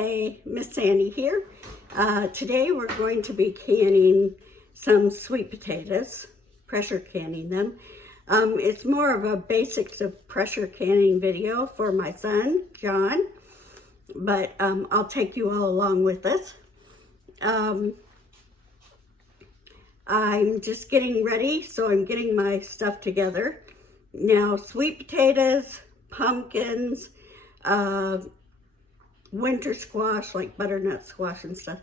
Hey, Miss Sandy here. Today we're going to be canning some sweet potatoes, pressure canning them. It's more of a basics of pressure canning video for my son, John, but I'll take you all along with us. I'm just getting ready, so I'm getting my stuff together. Now, sweet potatoes, pumpkins, winter squash, like butternut squash and stuff.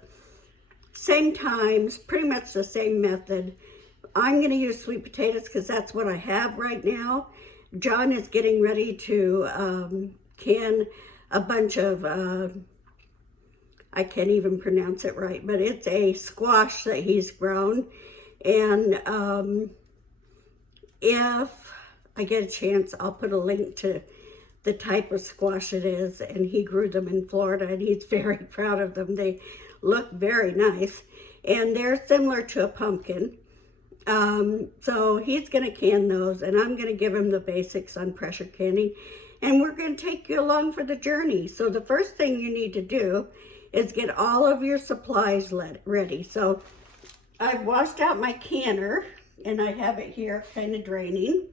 Same times, pretty much the same method. I'm going to use sweet potatoes because that's what I have right now. John is getting ready to can a bunch of, I can't even pronounce it right, but it's a squash that he's grown. And if I get a chance, I'll put a link to the type of squash it is, and he grew them in Florida, and he's very proud of them. They look very nice, and they're similar to a pumpkin. So he's going to can those, and I'm going to give him the basics on pressure canning, and we're going to take you along for the journey. So the first thing you need to do is get all of your supplies ready. So I've washed out my canner, and I have it here kind of draining.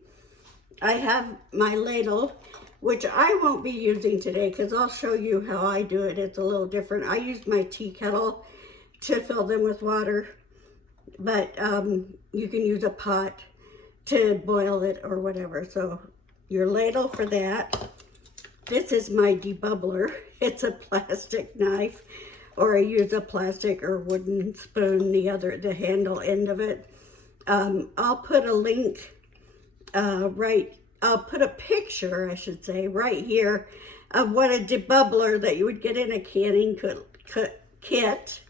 I have my ladle, which I won't be using today because I'll show you how I do it. It's a little different. I use my tea kettle to fill them with water, but you can use a pot to boil it or whatever. So your ladle for that. This is my debubbler. It's a plastic knife, or I use a plastic or wooden spoon, the handle end of it. I'll put a link I'll put a picture, I should say, right here of what a debubbler that you would get in a canning kit,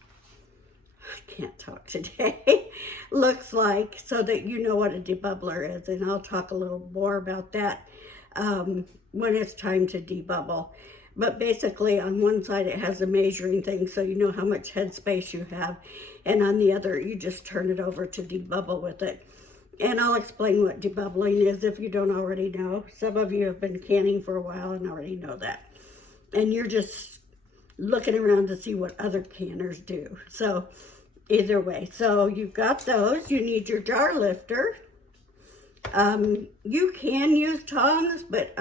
I can't talk today, looks like, so that you know what a debubbler is. And I'll talk a little more about that when it's time to debubble. But basically, on one side it has a measuring thing, so you know how much head space you have. And on the other, you just turn it over to debubble with it. And I'll explain what debubbling is if you don't already know. Some of you have been canning for a while and already know that. And you're just looking around to see what other canners do. So either way, so you've got those. You need your jar lifter. You can use tongs, but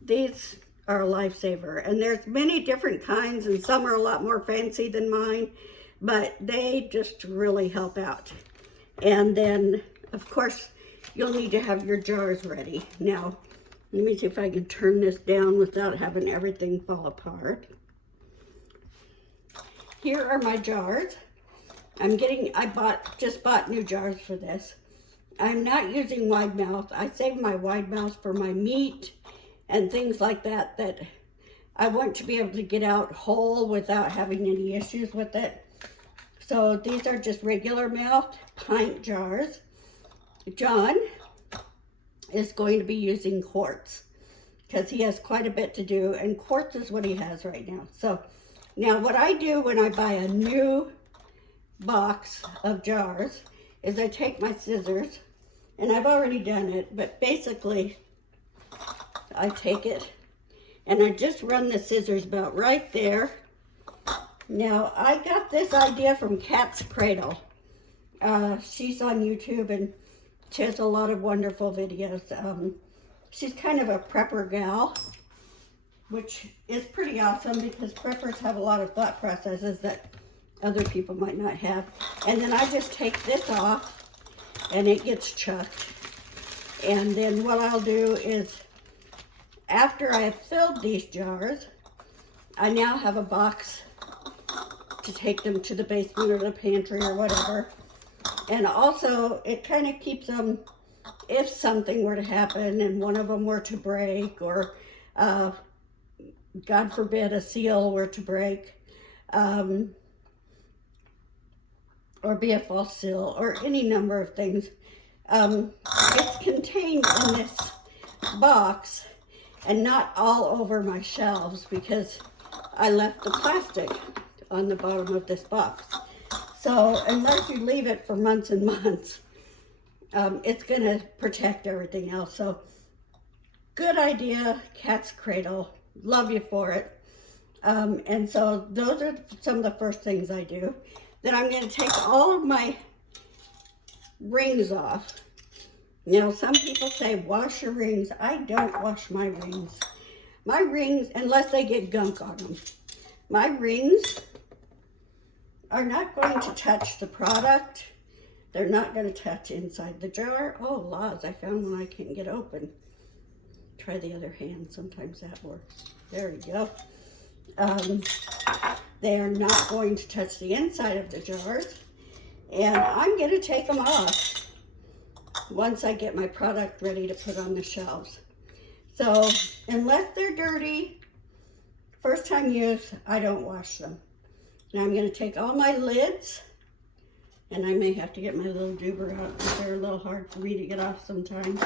these are a lifesaver. And there's many different kinds, and some are a lot more fancy than mine, but they just really help out. And then, of course, you'll need to have your jars ready. Now, let me see if I can turn this down without having everything fall apart. Here are my jars. I just bought new jars for this. I'm not using wide mouth. I save my wide mouth for my meat and things like that I want to be able to get out whole without having any issues with it. So these are just regular mouth pint jars. John is going to be using quarts because he has quite a bit to do, and quarts is what he has right now. So now what I do when I buy a new box of jars is I take my scissors, and I've already done it, but basically I take it and I just run the scissors about right there. Now, I got this idea from Cat's Cradle. She's on YouTube, and she has a lot of wonderful videos. She's kind of a prepper gal, which is pretty awesome because preppers have a lot of thought processes that other people might not have. And then I just take this off, and it gets chucked. And then what I'll do is, after I have filled these jars, I now have a box to take them to the basement or the pantry or whatever. And also, it kind of keeps them, if something were to happen and one of them were to break, or God forbid a seal were to break, or be a false seal, or any number of things. It's contained in this box and not all over my shelves because I left the plastic on the bottom of this box. So unless you leave it for months and months, it's going to protect everything else. So good idea, Cat's Cradle. Love you for it. And so those are some of the first things I do. Then I'm going to take all of my rings off. Now, some people say wash your rings. I don't wash my rings. My rings, unless they get gunk on them, my rings are not going to touch the product. They're not going to touch inside the jar. Oh, laws, I found one I can't get open. Try the other hand. Sometimes that works. There we go. They are not going to touch the inside of the jars. And I'm going to take them off once I get my product ready to put on the shelves. So unless they're dirty, first time use, I don't wash them. Now I'm going to take all my lids, and I may have to get my little doober out because they're a little hard for me to get off sometimes.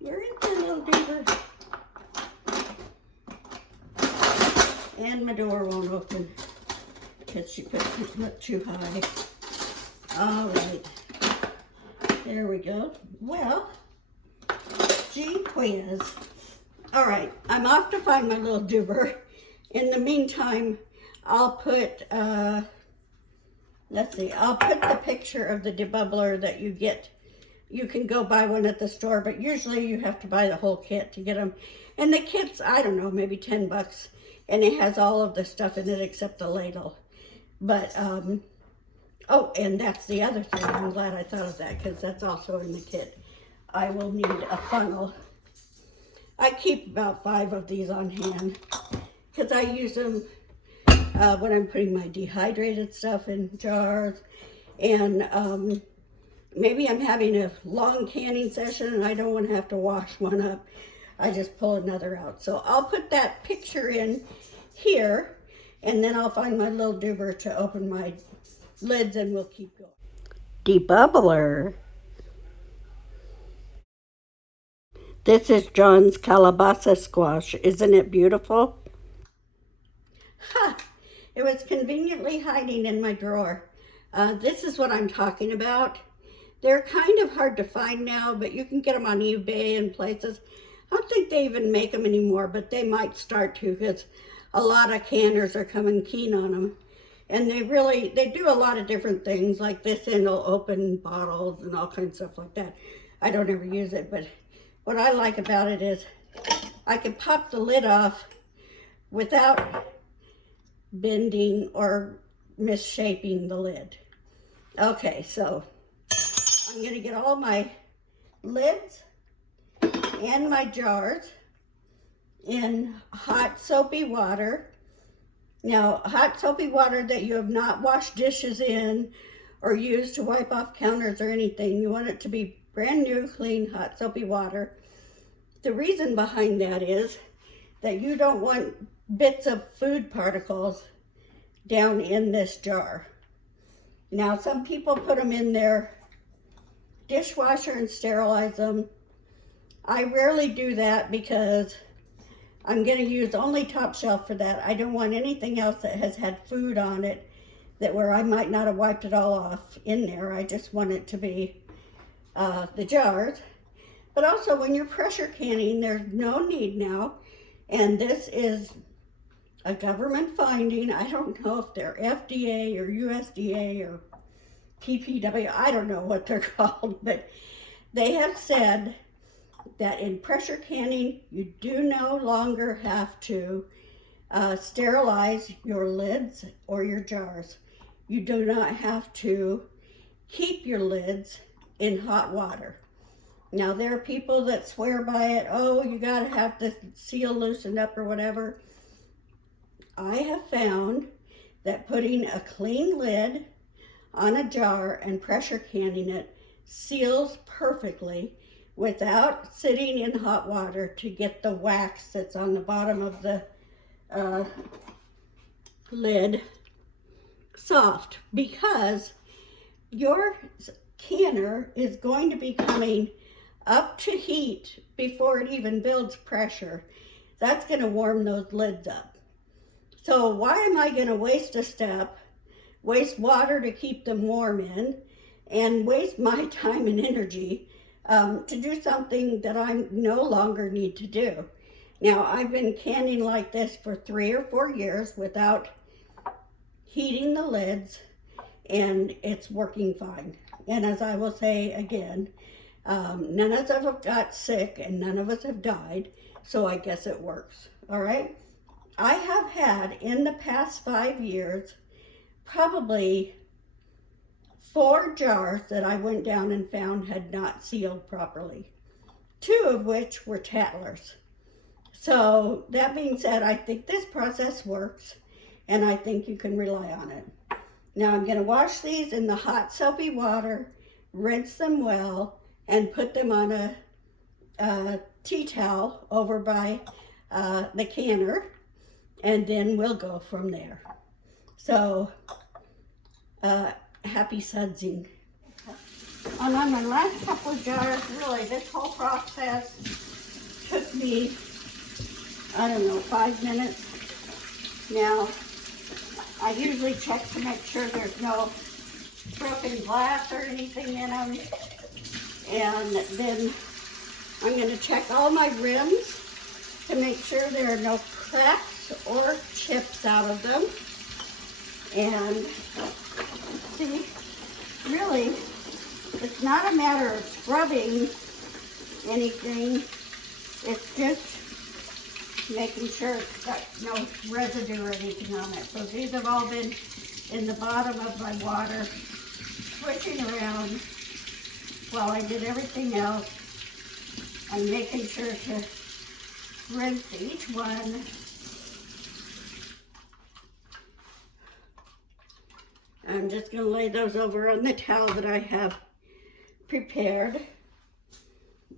Where is the little doober? And my door won't open because she put it up too high. All right, there we go. Well, gee whiz. All right, I'm off to find my little doober. In the meantime, I'll put, let's see, I'll put the picture of the debubbler that you get. You can go buy one at the store, but usually you have to buy the whole kit to get them. And the kit's, I don't know, maybe 10 bucks. And it has all of the stuff in it except the ladle. But, oh, and that's the other thing. I'm glad I thought of that because that's also in the kit. I will need a funnel. I keep about 5 of these on hand because I use them when I'm putting my dehydrated stuff in jars. And maybe I'm having a long canning session and I don't want to have to wash one up. I just pull another out. So I'll put that picture in here, and then I'll find my little doober to open my lids, and we'll keep going. Debubbler. This is John's Calabaza squash. Isn't it beautiful? Ha! It was conveniently hiding in my drawer. This is what I'm talking about. They're kind of hard to find now, but you can get them on eBay and places. I don't think they even make them anymore, but they might start to because a lot of canners are coming keen on them. And they do a lot of different things, like this end will open bottles and all kinds of stuff like that. I don't ever use it, but what I like about it is I can pop the lid off without bending or misshaping the lid. Okay, so I'm going to get all my lids and my jars in hot soapy water. Now, hot soapy water that you have not washed dishes in or used to wipe off counters or anything. You want it to be brand new, clean, hot soapy water. The reason behind that is that you don't want bits of food particles down in this jar. Now, some people put them in their dishwasher and sterilize them. I rarely do that because I'm going to use only top shelf for that. I don't want anything else that has had food on it that where I might not have wiped it all off in there. I just want it to be the jars. But also when you're pressure canning, there's no need now. And this is a government finding. I don't know if they're FDA or USDA or PPW. I don't know what they're called, but they have said that in pressure canning, you do no longer have to sterilize your lids or your jars. You do not have to keep your lids in hot water. Now, there are people that swear by it. Oh, you got to have the seal loosened up or whatever. I have found that putting a clean lid on a jar and pressure canning it seals perfectly without sitting in hot water to get the wax that's on the bottom of the lid soft, because your canner is going to be coming up to heat before it even builds pressure. That's going to warm those lids up. So why am I going to waste a step, waste water to keep them warm in, and waste my time and energy to do something that I no longer need to do? Now, I've been canning like this for 3 or 4 years without heating the lids, and it's working fine. And as I will say again, none of us have got sick and none of us have died, so I guess it works. All right. I have had in the past 5 years probably 4 jars that I went down and found had not sealed properly, 2 of which were tattlers. So that being said, I think this process works and I think you can rely on it. Now I'm going to wash these in the hot soapy water, rinse them well, and put them on a tea towel over by the canner, and then we'll go from there. So happy sudsing. And on my last couple of jars, really this whole process took me, I don't know, 5 minutes. Now I usually check to make sure there's no broken glass or anything in them. And then I'm going to check all my rims to make sure there are no cracks or chips out of them. And see, really, it's not a matter of scrubbing anything. It's just making sure it's got no residue or anything on it. So these have all been in the bottom of my water, switching around while I did everything else. I'm making sure to rinse each one. I'm just going to lay those over on the towel that I have prepared.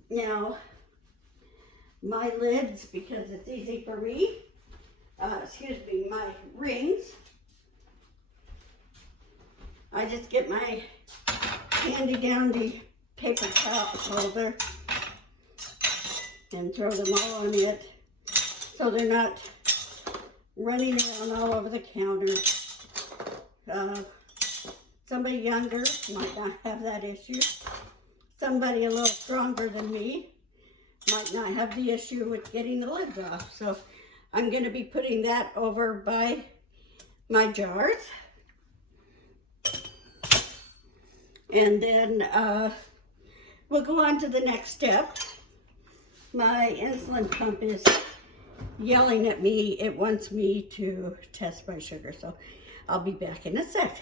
Now, my lids, because it's easy for me, my rings, I just get my handy dandy paper towel holder and throw them all on it so they're not running around all over the counter. Somebody younger might not have that issue. Somebody a little stronger than me might not have the issue with getting the lids off. So I'm going to be putting that over by my jars. And then we'll go on to the next step. My insulin pump is yelling at me. It wants me to test my sugar. So I'll be back in a sec.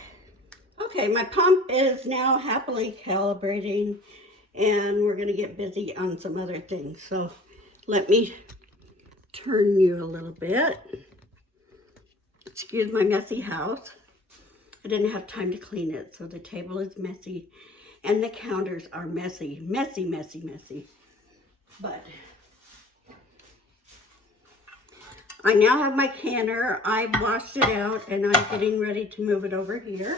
Okay, my pump is now happily calibrating, and we're going to get busy on some other things. So let me turn you a little bit. Excuse my messy house. I didn't have time to clean it, so the table is messy and the counters are messy. Messy, messy, messy. But I now have my canner. I washed it out and I'm getting ready to move it over here.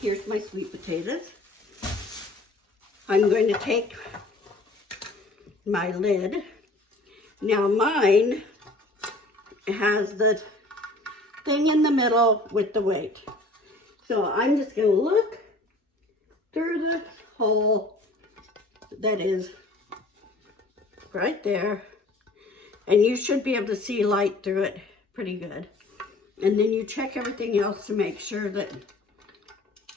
Here's my sweet potatoes. I'm going to take my lid. Now mine has the thing in the middle with the weight. So I'm just going to look through the hole that is right there. And you should be able to see light through it pretty good. And then you check everything else to make sure that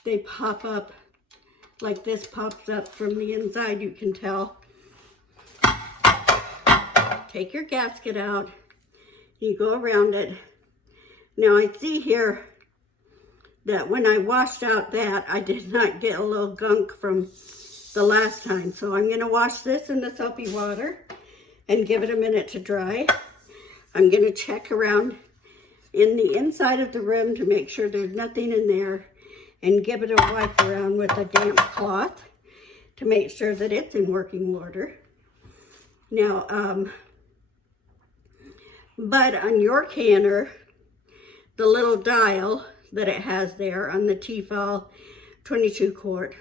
they pop up like this pops up from the inside, you can tell. Take your gasket out. You go around it. Now I see here that when I washed out that, I did not get a little gunk from the last time. So I'm going to wash this in the soapy water and give it a minute to dry. I'm going to check around in the inside of the rim to make sure there's nothing in there, and give it a wipe around with a damp cloth to make sure that it's in working order. Now, but on your canner, the little dial that it has there on the T-fal 22 quart,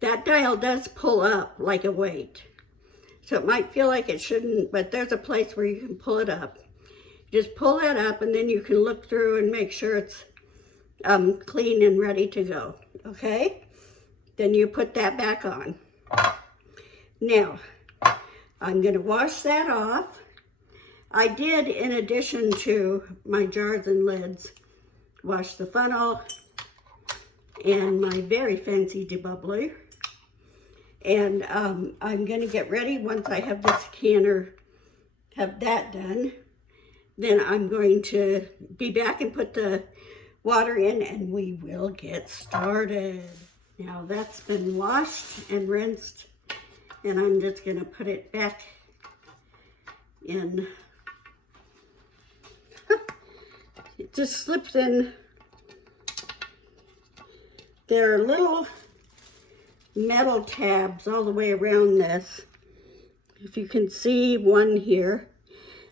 that dial does pull up like a weight. So it might feel like it shouldn't, but there's a place where you can pull it up. Just pull that up and then you can look through and make sure it's clean and ready to go, okay? Then you put that back on. Now, I'm going to wash that off I did, in addition to my jars and lids, wash the funnel and my very fancy debubbler. And I'm gonna get ready once I have this canner, have that done. Then I'm going to be back and put the water in and we will get started. Now that's been washed and rinsed and I'm just gonna put it back in. It just slips in. There are little metal tabs all the way around this. If you can see one here.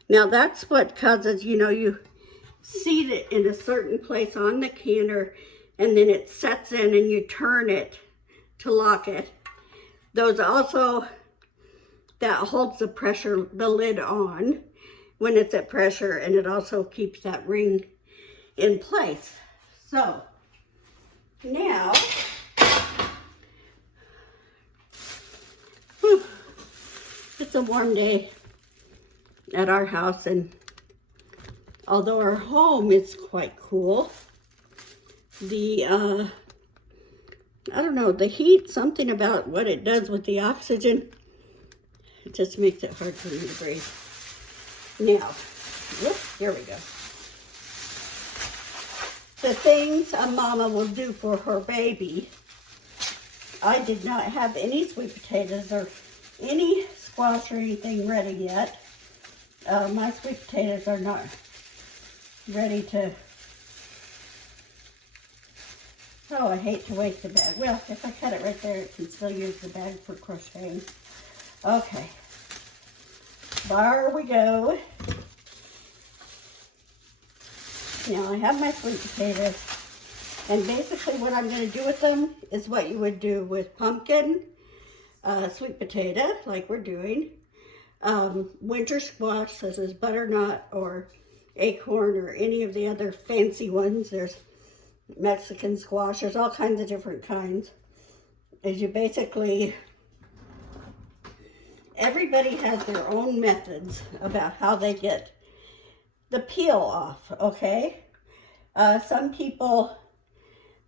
Now that's what causes, you know, you seat it in a certain place on the canner and then it sets in and you turn it to lock it. Those also, that holds the pressure, the lid on when it's at pressure, and it also keeps that ring in place. So now, it's a warm day at our house, and although our home is quite cool, the I don't know, the heat, something about what it does with the oxygen, it just makes it hard for me to breathe. Now, whoops, here we go. The things a mama will do for her baby. I did not have any sweet potatoes or any squash or anything ready yet. My sweet potatoes are not ready to... Oh, I hate to waste the bag. Well, if I cut it right there, it can still use the bag for crocheting. Okay. There we go. Now I have my sweet potatoes. And basically what I'm going to do with them is what you would do with pumpkin, sweet potato, like we're doing. Winter squash, such as butternut or acorn or any of the other fancy ones. There's Mexican squash. There's all kinds of different kinds. Is you basically, everybody has their own methods about how they get the peel off, okay? Some people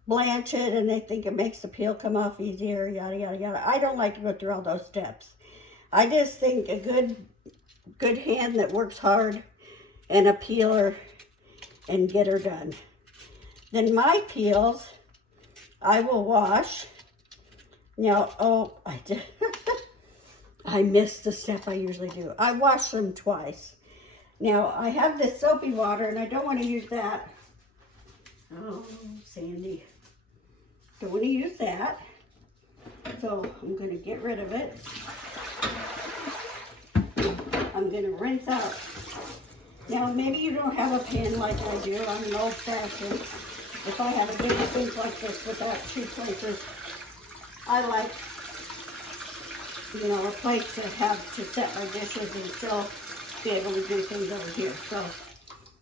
blanch it and they think it makes the peel come off easier, yada, yada, yada. I don't like to go through all those steps. I just think a good hand that works hard and a peeler and get her done. Then my peels, I will wash. Now, oh, I did. I missed the step I usually do. I wash them twice. Now, I have this soapy water, and I don't want to use that. Oh, Sandy. Don't want to use that. So, I'm going to get rid of it. I'm going to rinse out. Now, maybe you don't have a pan like I do. I'm an old-fashioned. If I have to do things like this without two places, I like, you know, a place to have to set my dishes and still be able to do things over here. So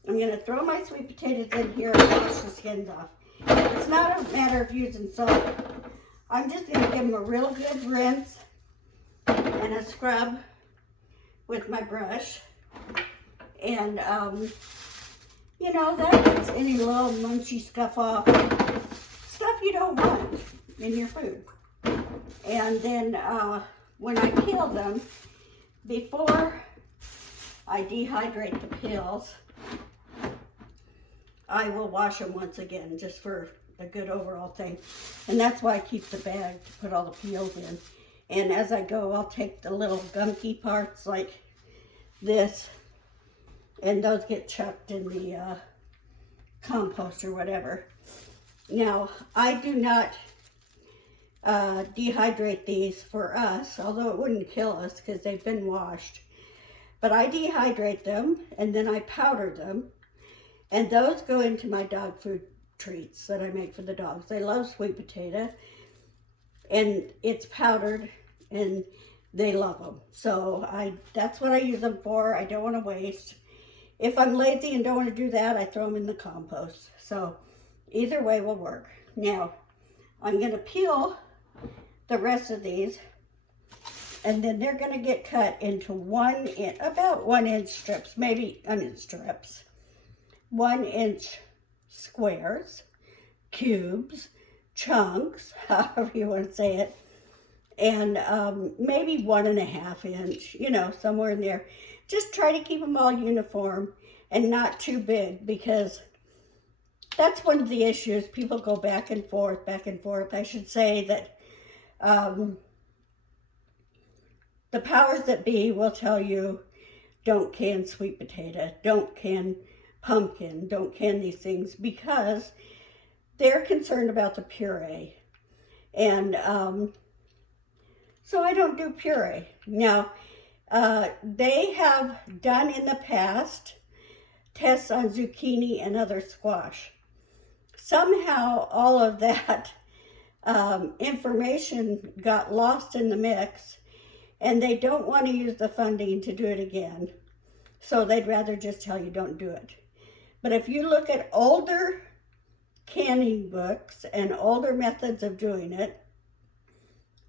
I'm going to throw my sweet potatoes in here and wash the skins off. It's not a matter of using soap. I'm just going to give them a real good rinse and a scrub with my brush. And, you know, that gets any little munchy stuff off. Stuff you don't want in your food. And then when I peel them, before I dehydrate the peels, I will wash them once again, just for a good overall thing. And that's why I keep the bag to put all the peels in. And as I go, I'll take the little gunky parts like this, and those get chucked in the compost or whatever. Now, I do not dehydrate these for us, although it wouldn't kill us because they've been washed. But I dehydrate them and then I powder them, and those go into my dog food treats that I make for the dogs. They love sweet potato, and it's powdered and they love them. So that's what I use them for. I don't want to waste. If I'm lazy and don't want to do that, I throw them in the compost. So either way will work. Now, I'm going to peel the rest of these, And then they're going to get cut into about 1-inch strips, maybe onion strips, 1-inch squares, cubes, chunks, however you want to say it, and maybe 1.5 inch, you know, somewhere in there. Just try to keep them all uniform and not too big, because that's one of the issues. People go back and forth, back and forth. I should say that the powers that be will tell you, don't can sweet potato, don't can pumpkin, don't can these things, because they're concerned about the puree. And so I don't do puree. Now, they have done in the past tests on zucchini and other squash. Somehow all of that information got lost in the mix, and they don't want to use the funding to do it again. So they'd rather just tell you don't do it. But if you look at older canning books and older methods of doing it,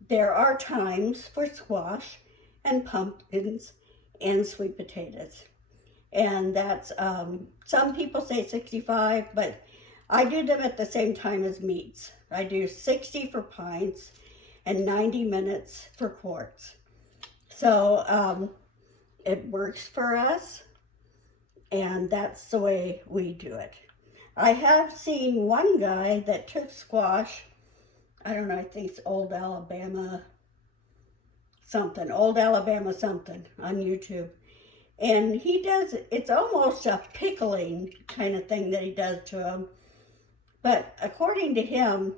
there are times for squash and pumpkins and sweet potatoes. And that's, some people say 65, but I do them at the same time as meats. I do 60 for pints and 90 minutes for quarts. So it works for us, and that's the way we do it. I have seen one guy that took squash, I don't know, I think it's Old Alabama something on YouTube. And he does, it's almost a pickling kind of thing that he does to them. But according to him,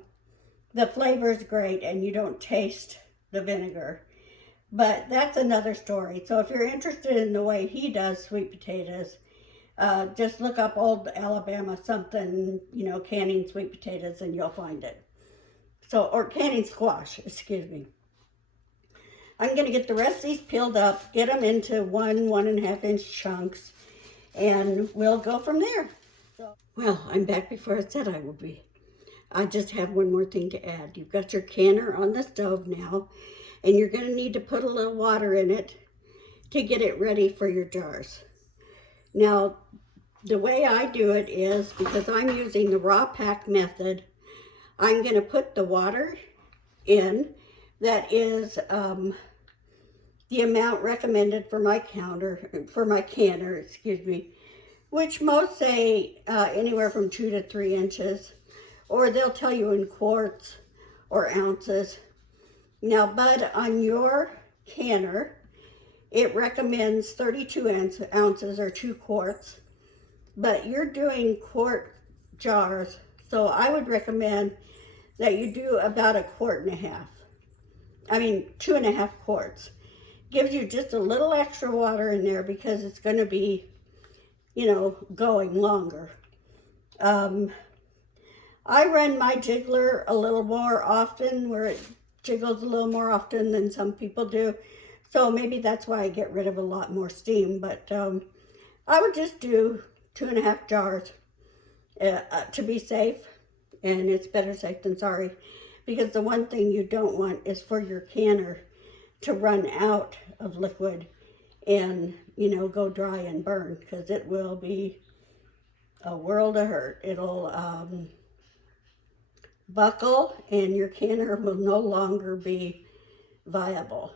the flavor is great and you don't taste the vinegar. But that's another story. So if you're interested in the way he does sweet potatoes, just look up Old Alabama something, you know, canning sweet potatoes, and you'll find it. So, or canning squash, excuse me. I'm going to get the rest of these peeled up, get them into 1.5 inch chunks, and we'll go from there. So, well, I'm back before I said I will be. I just have one more thing to add. You've got your canner on the stove now, and you're going to need to put a little water in it to get it ready for your jars. Now, the way I do it is, because I'm using the raw pack method, I'm going to put the water in that is the amount recommended for my canner, excuse me, which most say anywhere from 2 to 3 inches, or they'll tell you in quarts or ounces. Now, Bud, on your canner, it recommends 32 ounces or 2 quarts, but you're doing quart jars, so I would recommend that you do about 1.5 quarts. I mean, 2.5 quarts. Gives you just a little extra water in there because it's going to be, you know, going longer. I run my jiggler a little more often, where it jiggles a little more often than some people do. So maybe that's why I get rid of a lot more steam. But I would just do 2.5 jars to be safe. And it's better safe than sorry. Because the one thing you don't want is for your canner to run out of liquid and, you know, go dry and burn. Because it will be a world of hurt. It'll buckle and your canner will no longer be viable.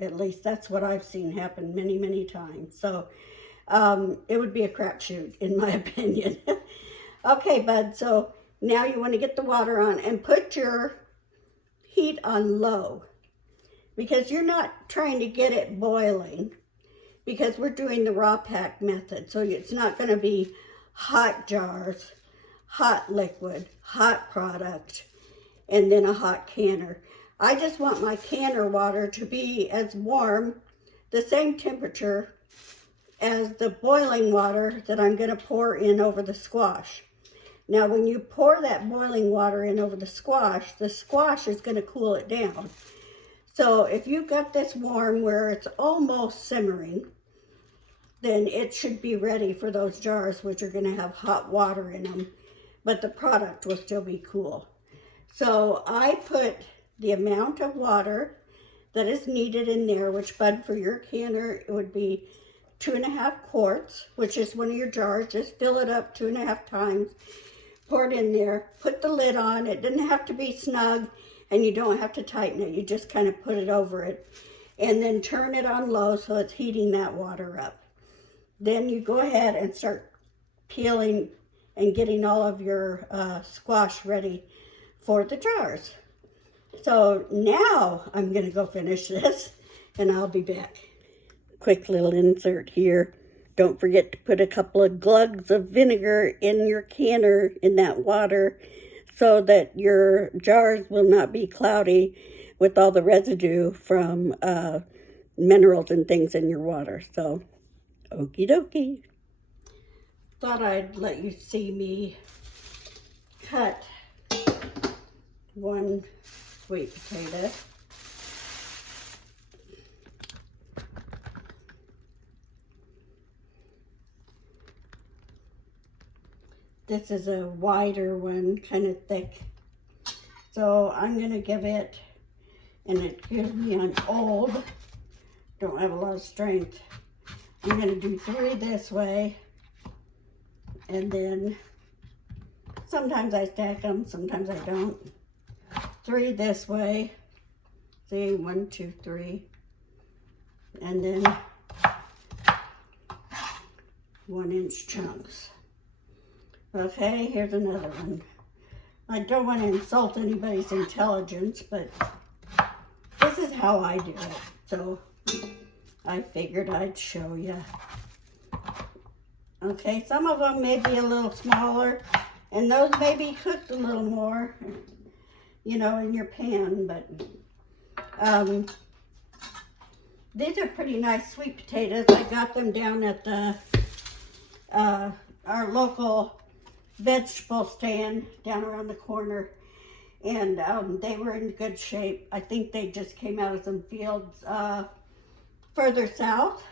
At least that's what I've seen happen many, many times. So it would be a crapshoot, in my opinion. Okay, Bud, so now you want to get the water on and put your heat on low, because you're not trying to get it boiling, because we're doing the raw pack method. So it's not going to be hot jars, hot liquid, hot product, and then a hot canner. I just want my canner water to be as warm, the same temperature as the boiling water that I'm going to pour in over the squash. Now, when you pour that boiling water in over the squash is going to cool it down. So if you've got this warm where it's almost simmering, then it should be ready for those jars, which are going to have hot water in them, but the product will still be cool. So I put the amount of water that is needed in there, which, bud, for your canner, it would be 2.5 quarts, which is one of your jars. Just fill it up 2.5 times. Pour it in there. Put the lid on. It doesn't have to be snug, and you don't have to tighten it. You just kind of put it over it. And then turn it on low so it's heating that water up. Then you go ahead and start peeling and getting all of your squash ready for the jars. So now I'm going to go finish this, and I'll be back. Quick little insert here. Don't forget to put a couple of glugs of vinegar in your canner in that water so that your jars will not be cloudy with all the residue from minerals and things in your water. So, okie dokie. Thought I'd let you see me cut one sweet potato. This is a wider one, kind of thick. So I'm going to give it, and it gives me an old, don't have a lot of strength. I'm going to do 3 this way, and then sometimes I stack them, sometimes I don't. 3 this way. See, 1, 2, 3. And then 1-inch chunks. Okay, here's another one. I don't want to insult anybody's intelligence, but this is how I do it. So I figured I'd show you. Okay, some of them may be a little smaller, and those may be cooked a little more, you know, in your pan, but these are pretty nice sweet potatoes. I got them down at the our local vegetable stand down around the corner, and they were in good shape. I think they just came out of some fields further south,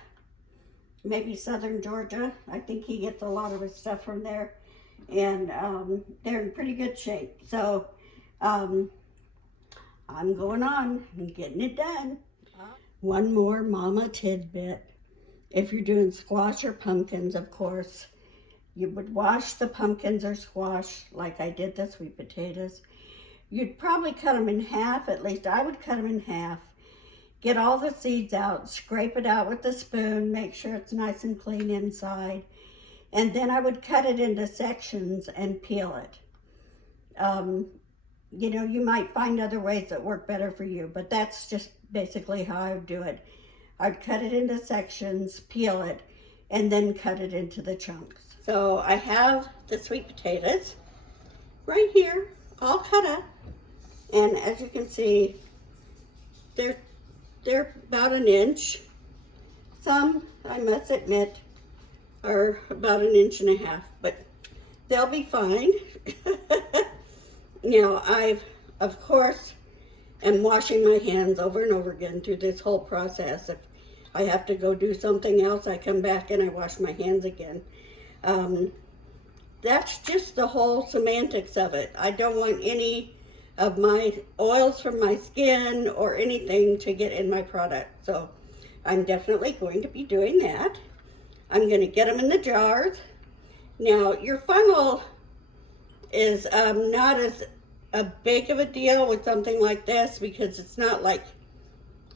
maybe southern Georgia. I think he gets a lot of his stuff from there, and they're in pretty good shape. So I'm going on and getting it done. One more mama tidbit. If you're doing squash or pumpkins, of course, you would wash the pumpkins or squash like I did the sweet potatoes. You'd probably cut them in half, at least I would cut them in half. Get all the seeds out, scrape it out with a spoon, make sure it's nice and clean inside. And then I would cut it into sections and peel it. You know, you might find other ways that work better for you, but that's just basically how I would do it. I'd cut it into sections, peel it, and then cut it into the chunks. So I have the sweet potatoes right here, all cut up. And as you can see, they're about 1 inch. Some, I must admit, are about 1.5 inches, but they'll be fine. Now, I've, of course, am washing my hands over and over again through this whole process. If I have to go do something else, I come back and I wash my hands again. That's just the whole semantics of it. I don't want any of my oils from my skin or anything to get in my product. So I'm definitely going to be doing that. I'm going to get them in the jars. Now, your funnel is not as big of a deal with something like this because it's not like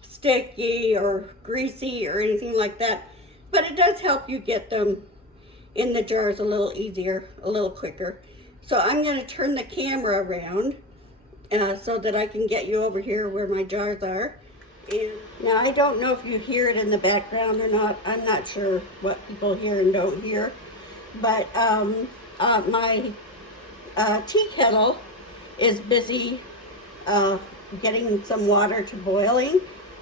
sticky or greasy or anything like that, but it does help you get them in the jars a little easier, a little quicker. So I'm going to turn the camera around so that I can get you over here where my jars are. And now I don't know if you hear it in the background or not. I'm not sure what people hear and don't hear, but my tea kettle is busy getting some water to boiling,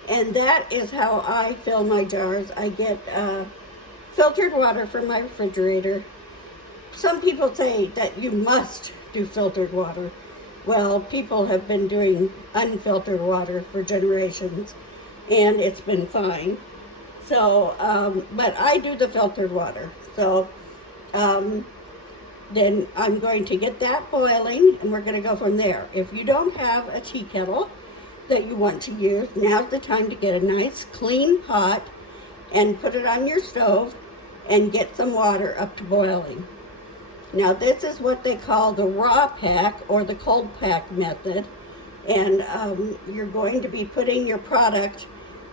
and that is how I fill my jars. I get filtered water from my refrigerator. Some people say that you must do filtered water. Well, people have been doing unfiltered water for generations, and it's been fine. So, but I do the filtered water. So, then I'm going to get that boiling, and we're going to go from there. If you don't have a tea kettle, that you want to use, now's the time to get a nice clean pot and put it on your stove and get some water up to boiling. Now this is what they call the raw pack or the cold pack method, and you're going to be putting your product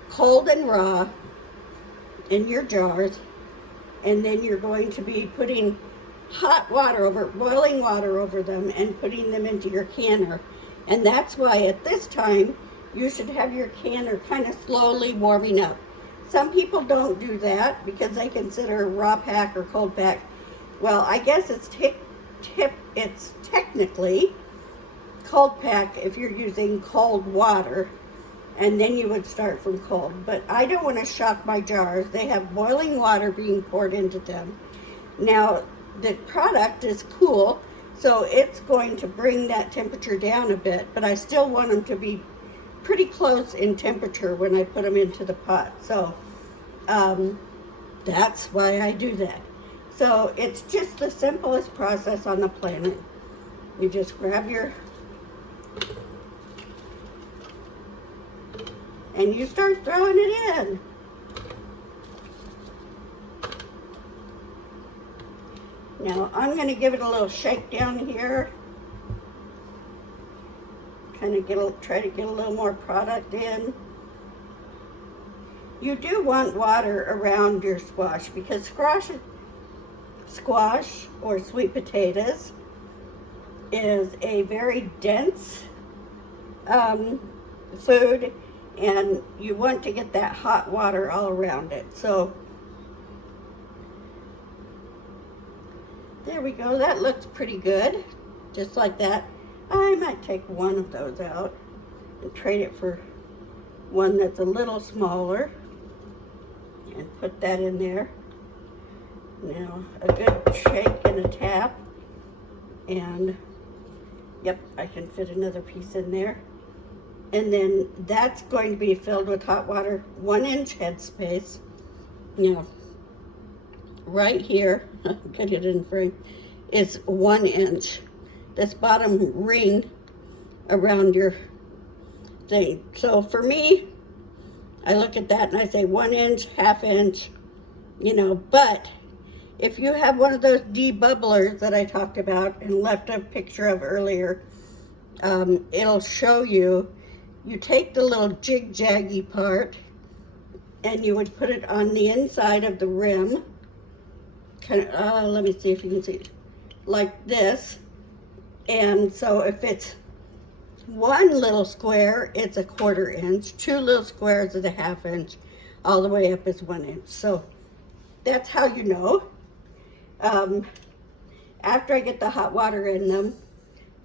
cold and raw in your jars, and then you're going to be putting hot water over, boiling water over them and putting them into your canner. And that's why at this time you should have your canner kind of slowly warming up. Some people don't do that because they consider raw pack or cold pack. Well, I guess it's technically cold pack if you're using cold water, and then you would start from cold. But I don't want to shock my jars. They have boiling water being poured into them. Now, the product is cool, so it's going to bring that temperature down a bit, but I still want them to be pretty close in temperature when I put them into the pot. So that's why I do that. So it's just the simplest process on the planet. You just grab your, and you start throwing it in. Now I'm going to give it a little shake down here. Kind of try to get a little more product in. You do want water around your squash because squash or sweet potatoes is a very dense food, and you want to get that hot water all around it. So there we go. That looks pretty good, just like that. I might take one of those out and trade it for one that's a little smaller and put that in there. Now a good shake and a tap, and yep, I can fit another piece in there. And then that's going to be filled with hot water, 1 inch headspace. Now right here, get it in frame, is 1 inch. This bottom ring around your thing. So for me, I look at that and I say 1 inch, ½ inch, you know. But if you have one of those debubblers that I talked about and left a picture of earlier, it'll show you. You take the little jig-jaggy part and you would put it on the inside of the rim. Kind of, let me see if you can see, like this. And so if it's one little square, it's a 1/4 inch. 2 little squares is a ½ inch. All the way up is 1 inch. So that's how you know. After I get the hot water in them,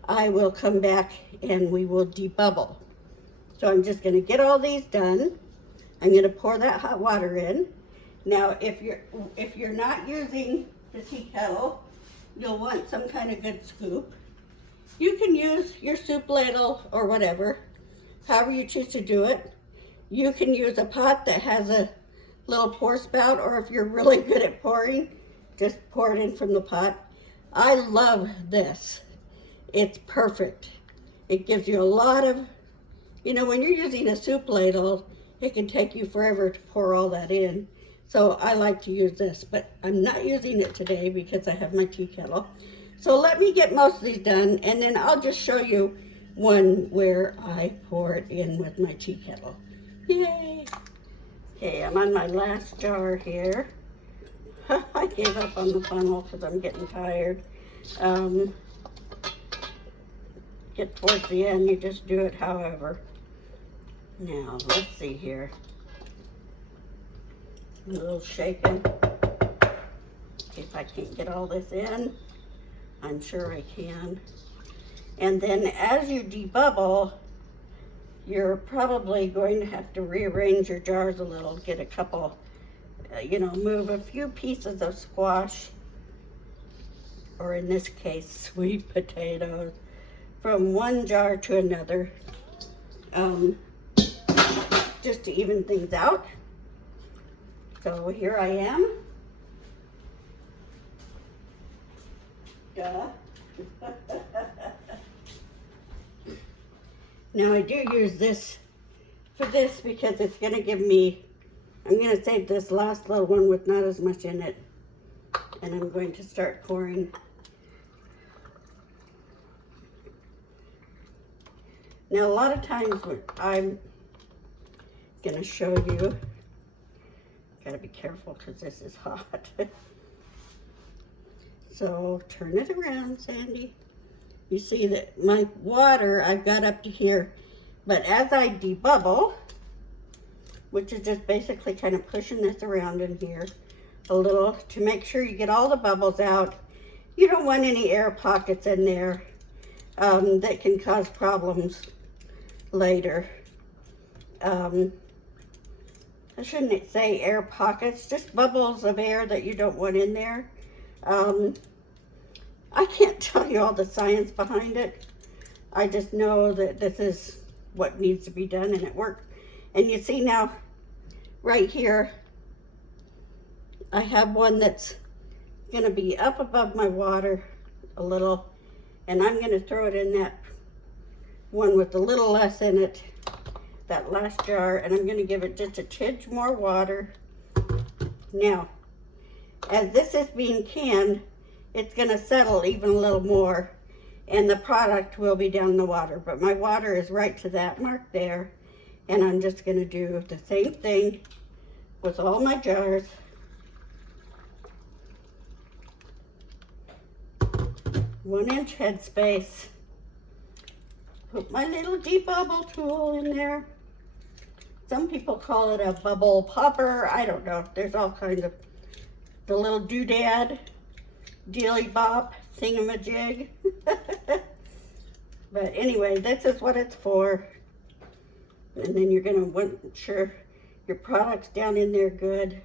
I will come back and we will debubble. So I'm just going to get all these done. I'm going to pour that hot water in. Now, if you're not using the tea kettle, you'll want some kind of good scoop. You can use your soup ladle or whatever, however you choose to do it. You can use a pot that has a little pour spout, or if you're really good at pouring, just pour it in from the pot. I love this. It's perfect. It gives you a lot of, you know, when you're using a soup ladle, it can take you forever to pour all that in. So I like to use this, but I'm not using it today because I have my tea kettle. So let me get most of these done, and then I'll just show you one where I pour it in with my tea kettle. Yay! Okay, I'm on my last jar here. I gave up on the funnel because I'm getting tired. Get towards the end, you just do it however. Now, let's see here. A little shaking. If I can't get all this in, I'm sure I can. And then as you debubble, you're probably going to have to rearrange your jars a little, get a couple, you know, move a few pieces of squash, or in this case, sweet potatoes, from one jar to another, just to even things out. So here I am. Duh. Now I do use this for this because it's going to give me, I'm going to save this last little one with not as much in it. And I'm going to start pouring. Now, a lot of times when I'm going to show you, gotta be careful because this is hot. So turn it around, Sandy. You see that my water I've got up to here, but as I debubble, which is just basically kind of pushing this around in here a little to make sure you get all the bubbles out. You don't want any air pockets in there that can cause problems later. I shouldn't say air pockets, just bubbles of air that you don't want in there. I can't tell you all the science behind it. I just know that this is what needs to be done and it works. And you see now, right here, I have one that's gonna be up above my water a little, and I'm gonna throw it in that one with a little less in it, that last jar, and I'm gonna give it just a tinge more water. Now, as this is being canned, it's gonna settle even a little more, and the product will be down in the water, but my water is right to that mark there, and I'm just gonna do the same thing with all my jars. One-inch headspace. Put my little debubble tool in there. Some people call it a bubble popper. I don't know. There's all kinds of, the little doodad, dealy bop, thingamajig. But anyway, this is what it's for. And then you're gonna want sure your product's down in there good.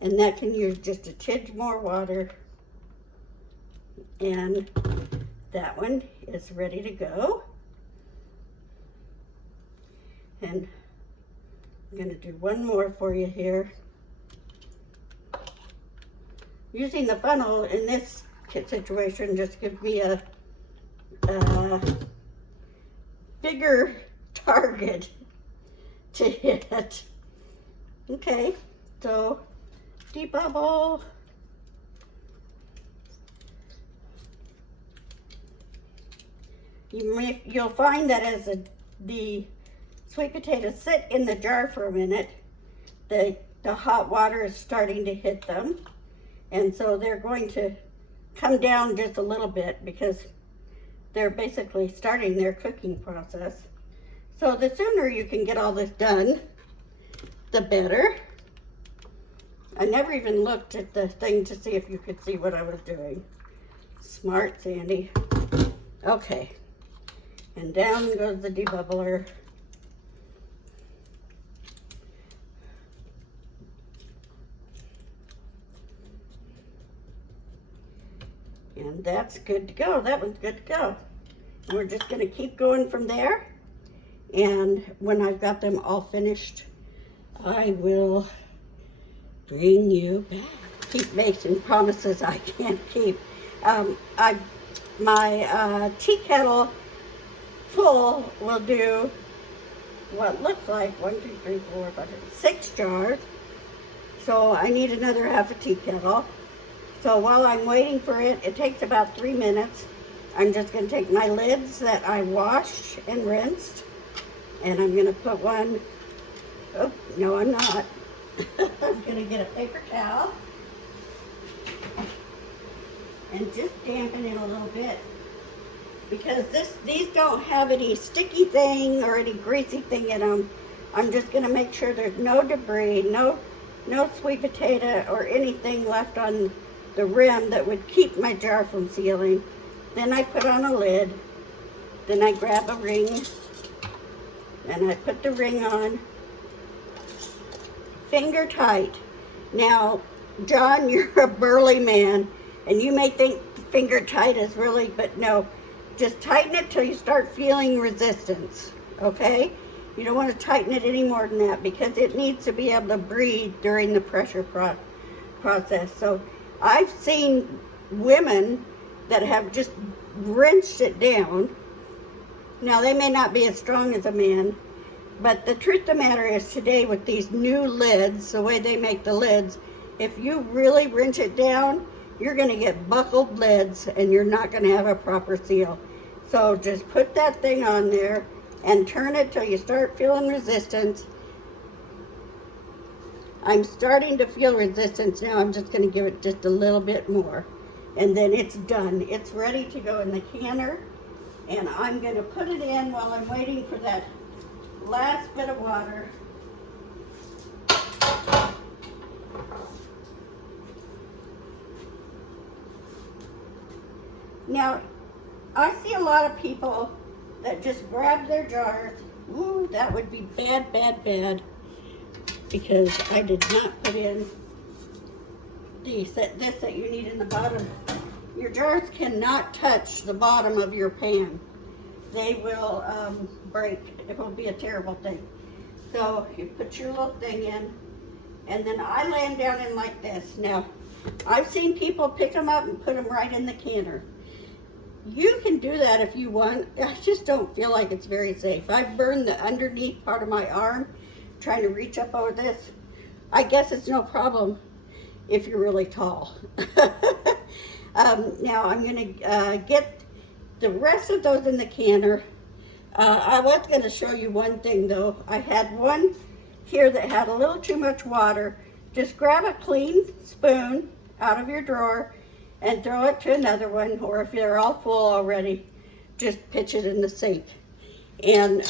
And that can use just a tinge more water. And that one is ready to go. And I'm going to do one more for you here. Using the funnel in this situation just gives me a bigger target to hit. Okay, so debubble. You'll find that as the sweet potatoes sit in the jar for a minute, the hot water is starting to hit them. And so they're going to come down just a little bit because they're basically starting their cooking process. So the sooner you can get all this done, the better. I never even looked at the thing to see if you could see what I was doing. Smart, Sandy. Okay. And down goes the debubbler. And that's good to go. That one's good to go. And we're just gonna keep going from there. And when I've got them all finished, I will bring you back. Keep making promises I can't keep. My tea kettle full will do what looks like 1, 2, 3, 4, 5, 6 jars. So I need another half a tea kettle. So while I'm waiting for it, it takes about 3 minutes. I'm just going to take my lids that I washed and rinsed, and I'm going to put one, oh, no I'm not. I'm going to get a paper towel and just dampen it a little bit. Because these don't have any sticky thing or any greasy thing in them. I'm just going to make sure there's no debris, no sweet potato or anything left on the rim that would keep my jar from sealing. Then I put on a lid. Then I grab a ring and I put the ring on. Finger tight. Now, John, you're a burly man and you may think finger tight is really, but no. Just tighten it till you start feeling resistance, okay? You don't want to tighten it any more than that because it needs to be able to breathe during the pressure process. So I've seen women that have just wrenched it down. Now they may not be as strong as a man, But the truth of the matter is today with these new lids, the way they make the lids, if you really wrench it down, you're going to get buckled lids and you're not going to have a proper seal. So just put that thing on there and turn it till you start feeling resistance. I'm starting to feel resistance now. I'm just going to give it just a little bit more. And then it's done. It's ready to go in the canner. And I'm going to put it in while I'm waiting for that last bit of water. Now, I see a lot of people that just grab their jars. Ooh, that would be bad, bad, bad. Because I did not put in this that you need in the bottom. Your jars cannot touch the bottom of your pan. They will break. It will be a terrible thing. So you put your little thing in, and then I lay them down in like this. Now, I've seen people pick them up and put them right in the canner. You can do that if you want. I just don't feel like it's very safe. I've burned the underneath part of my arm trying to reach up over this. I guess it's no problem if you're really tall. Now I'm going to get the rest of those in the canner. I was going to show you one thing though. I had one here that had a little too much water. Just grab a clean spoon out of your drawer and throw it to another one, or if they're all full already, just pitch it in the sink. And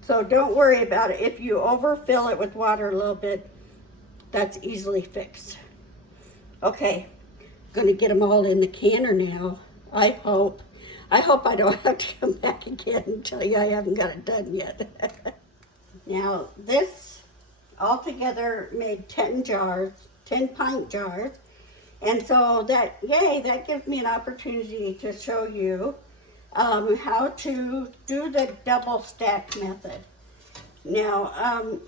so don't worry about it. If you overfill it with water a little bit, that's easily fixed. Okay, gonna get them all in the canner now. I hope I don't have to come back again and tell you I haven't got it done yet. Now this altogether made 10 jars, 10 pint jars. And so that gives me an opportunity to show you how to do the double stack method. Now,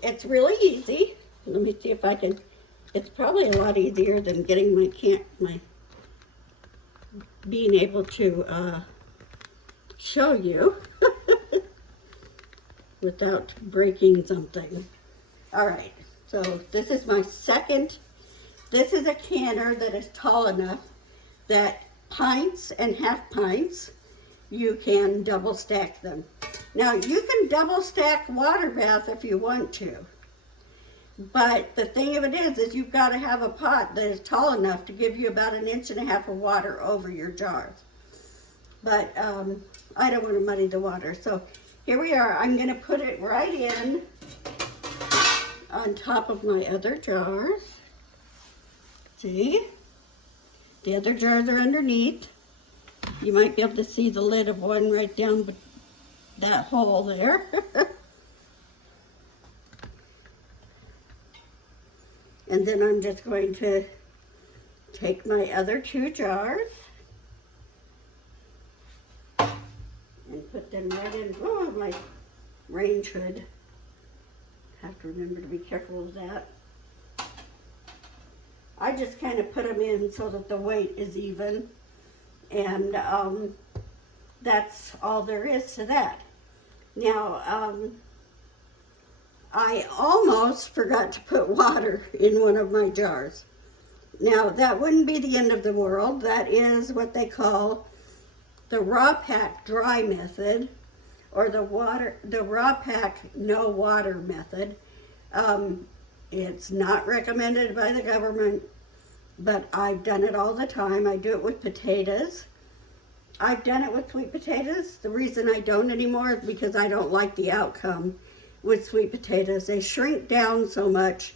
it's really easy. Let me see if I can, it's probably a lot easier than getting being able to show you without breaking something. All right, so this is my second. This is a canner that is tall enough that pints and half pints, you can double stack them. Now you can double stack water bath if you want to, but the thing of it is you've got to have a pot that is tall enough to give you about 1.5 inches of water over your jars. But I don't want to muddy the water, so here we are. I'm going to put it right in on top of my other jars. See, the other jars are underneath. You might be able to see the lid of one right down that hole there. And then I'm just going to take my other 2 jars and put them right in. Oh, my range hood. Have to remember to be careful of that. I just kind of put them in so that the weight is even, and that's all there is to that. Now, I almost forgot to put water in one of my jars. Now, that wouldn't be the end of the world. That is what they call the raw pack dry method, or the raw pack no water method. It's not recommended by the government, but I've done it all the time. I do it with potatoes. I've done it with sweet potatoes. The reason I don't anymore is because I don't like the outcome with sweet potatoes. They shrink down so much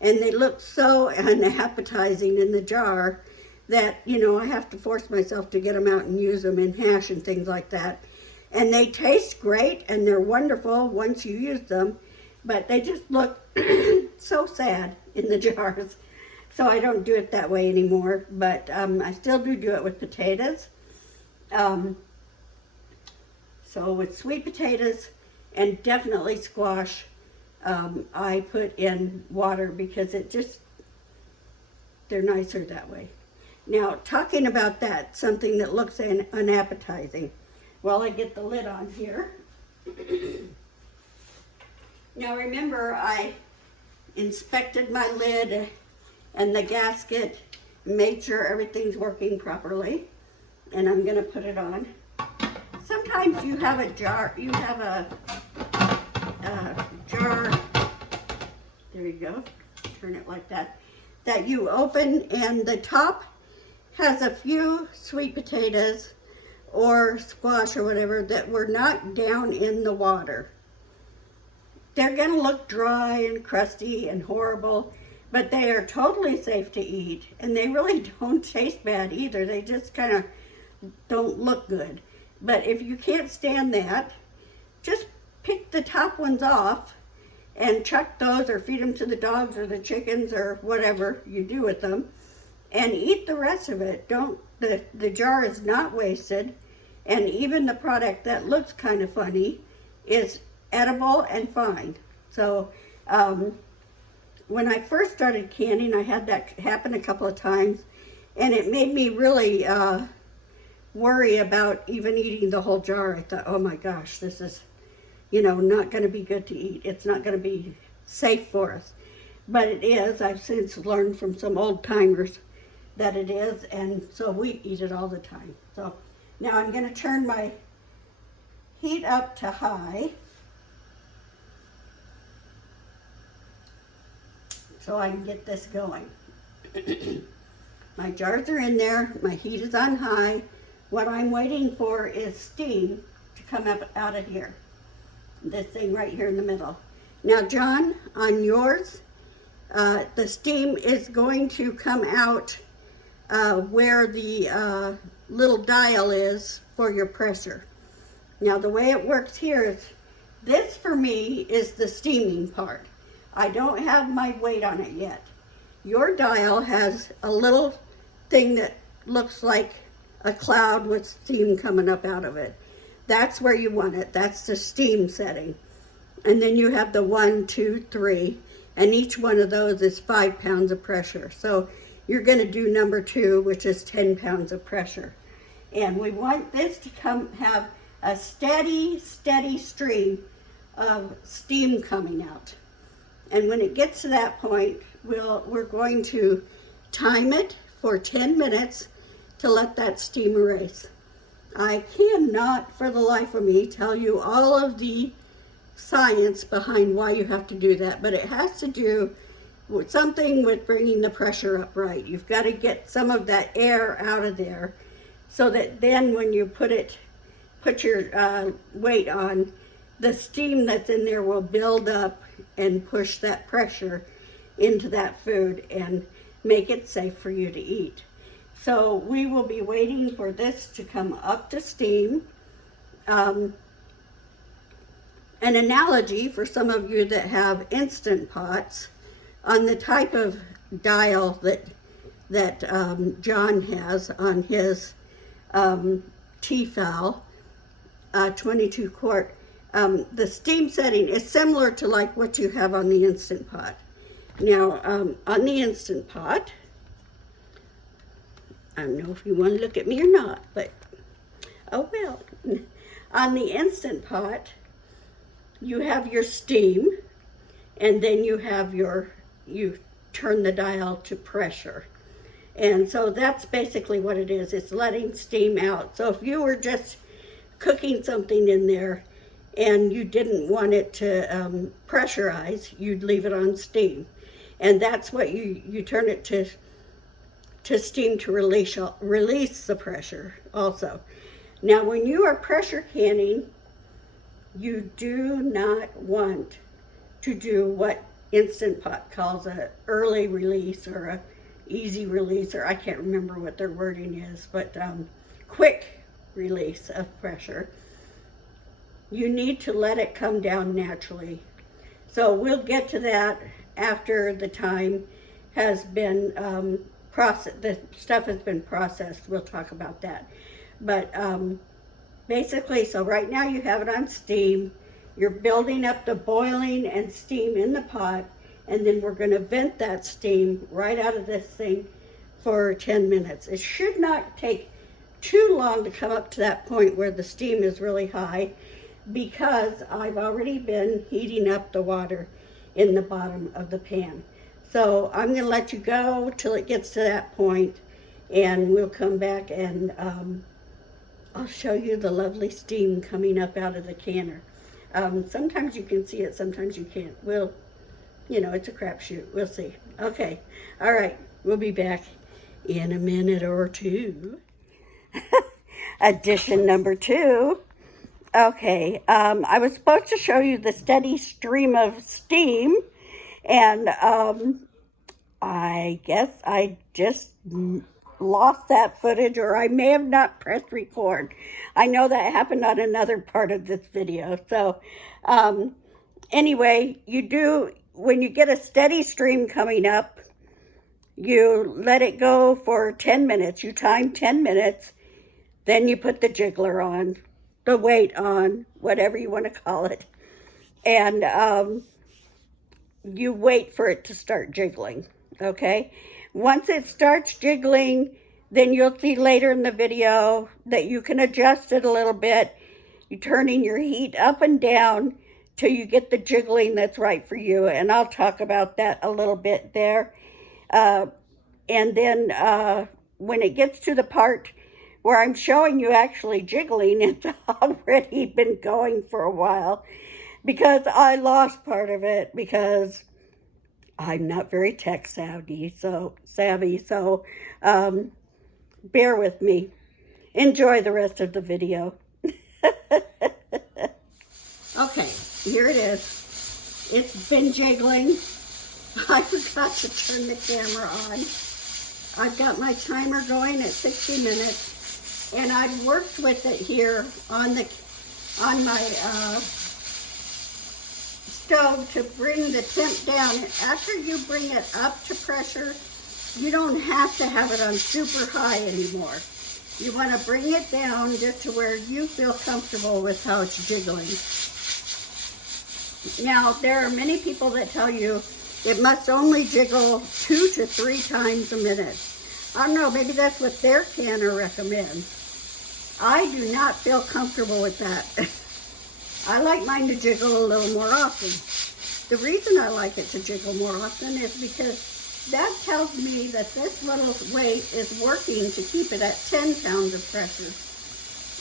and they look so unappetizing in the jar that, you know, I have to force myself to get them out and use them in hash and things like that. And they taste great and they're wonderful once you use them, but they just look so sad in the jars. So I don't do it that way anymore, but I still do it with potatoes. So with sweet potatoes and definitely squash, I put in water because they're nicer that way. Now, talking about that, something that looks unappetizing. While I get the lid on here. Now remember, I inspected my lid and the gasket, made sure everything's working properly, and I'm gonna put it on. Sometimes you have a jar, jar, there you go, turn it like that, that you open, and the top has a few sweet potatoes or squash or whatever that were not down in the water. They're gonna look dry and crusty and horrible, but they are totally safe to eat, and they really don't taste bad either. They just kind of don't look good. But if you can't stand that, just pick the top ones off and chuck those, or feed them to the dogs or the chickens or whatever you do with them, and eat the rest of it. The jar is not wasted, and even the product that looks kind of funny is edible and fine. So when I first started canning, I had that happen a couple of times, and it made me really worry about even eating the whole jar. I thought, oh my gosh, this is, not going to be good to eat. It's not going to be safe for us. But it is. I've since learned from some old timers that it is, and so we eat it all the time. So now I'm going to turn my heat up to high so I can get this going. My jars are in there, my heat is on high. What I'm waiting for is steam to come up out of here. This thing right here in the middle. Now, John, on yours, the steam is going to come out where the little dial is for your pressure. Now, the way it works here is, this for me is the steaming part. I don't have my weight on it yet. Your dial has a little thing that looks like a cloud with steam coming up out of it. That's where you want it. That's the steam setting. And then you have the 1, 2, 3, and each one of those is 5 pounds of pressure. So you're going to do number 2, which is 10 pounds of pressure. And we want this to have a steady stream of steam coming out. And when it gets to that point, we're going to time it for 10 minutes to let that steam erase. I cannot for the life of me tell you all of the science behind why you have to do that, but it has to do with something with bringing the pressure up right. You've got to get some of that air out of there so that then when you put your weight on, the steam that's in there will build up and push that pressure into that food and make it safe for you to eat. So we will be waiting for this to come up to steam. An analogy for some of you that have Instant Pots, on the type of dial that John has on his T-fal 22 quart, the steam setting is similar to like what you have on the Instant Pot. Now, on the Instant Pot, I don't know if you want to look at me or not, but oh well. On the Instant Pot, you have your steam, and then you turn the dial to pressure. And so that's basically what it is. It's letting steam out. So if you were just cooking something in there and you didn't want it to pressurize, you'd leave it on steam. And that's what you turn it to steam to release the pressure also. Now, when you are pressure canning, you do not want to do what Instant Pot calls a early release or a easy release, or I can't remember what their wording is, but quick release of pressure. You need to let it come down naturally. So we'll get to that after the time has been the stuff has been processed. We'll talk about that. But basically, so right now you have it on steam. You're building up the boiling and steam in the pot, and then we're going to vent that steam right out of this thing for 10 minutes. It should not take too long to come up to that point where the steam is really high. because I've already been heating up the water in the bottom of the pan. So I'm going to let you go till it gets to that point, and we'll come back and I'll show you the lovely steam coming up out of the canner. Sometimes you can see it, sometimes you can't. Well, you know, it's a crapshoot. We'll see. Okay. All right. We'll be back in a minute or two. Addition number 2. Okay. I was supposed to show you the steady stream of steam, and I guess I just lost that footage, or I may have not pressed record. I know that happened on another part of this video. So anyway, when you get a steady stream coming up, you let it go for 10 minutes. You time 10 minutes, then you put the jiggler on, the weight on, whatever you want to call it, and you wait for it to start jiggling, okay? Once it starts jiggling, then you'll see later in the video that you can adjust it a little bit. You're turning your heat up and down till you get the jiggling that's right for you, and I'll talk about that a little bit there. And then when it gets to the part where I'm showing you actually jiggling, it's already been going for a while, because I lost part of it because I'm not very tech savvy, so bear with me. Enjoy the rest of the video. Okay, here it is. It's been jiggling. I forgot to turn the camera on. I've got my timer going at 60 minutes, and I've worked with it here on my stove to bring the temp down. After you bring it up to pressure, you don't have to have it on super high anymore. You want to bring it down just to where you feel comfortable with how it's jiggling. Now, there are many people that tell you it must only jiggle 2 to 3 times a minute. I don't know, maybe that's what their canner recommends. I do not feel comfortable with that. I like mine to jiggle a little more often. The reason I like it to jiggle more often is because that tells me that this little weight is working to keep it at 10 pounds of pressure.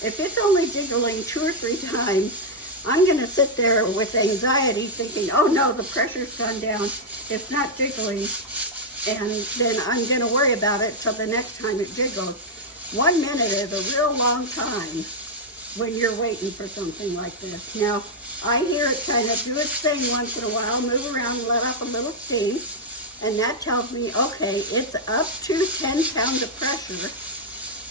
If it's only jiggling 2 or 3 times, I'm going to sit there with anxiety thinking, oh no, the pressure's gone down, it's not jiggling, and then I'm going to worry about it till the next time it jiggles. 1 minute is a real long time when you're waiting for something like this. Now, I hear it kind of do its thing once in a while, move around, let off a little steam, and that tells me, okay, it's up to 10 pounds of pressure,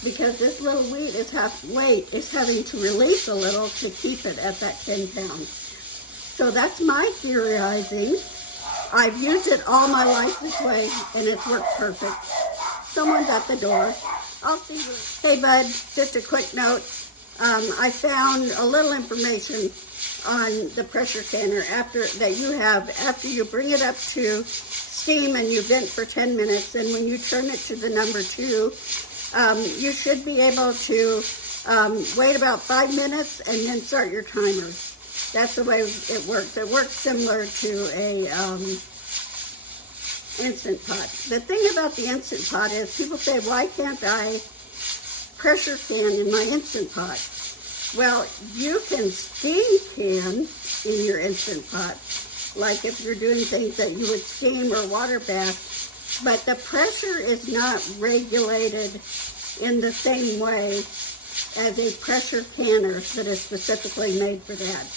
because this little weight is having to release a little to keep it at that 10 pounds. So that's my theorizing. I've used it all my life this way, and it's worked perfect. Someone's at the door. I'll see you. Hey, bud, just a quick note. I found a little information on the pressure canner after you bring it up to steam and you vent for 10 minutes, and when you turn it to the number 2, you should be able to wait about 5 minutes and then start your timer. That's the way it works. It works similar to a Instant Pot. The thing about the Instant Pot is people say, why can't I pressure can in my Instant Pot? Well, you can steam can in your Instant Pot, like if you're doing things that you would steam or water bath, but the pressure is not regulated in the same way as a pressure canner that is specifically made for that.